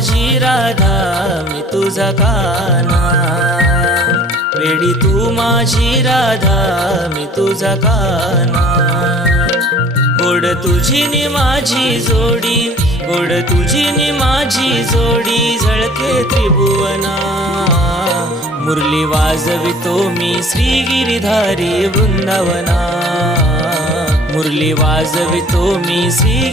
माझी राधा मी तुझा काना, वेडी तू माझी राधा मी तुझा काना। गोड तुझी नि माझी जोडी, गोड तुझी नि माझी जोडी, झळके त्रिभुवना। मुरली वाजवितो मी श्री गिरिधारी वृंदावना, मुरली वाजवितो मी श्री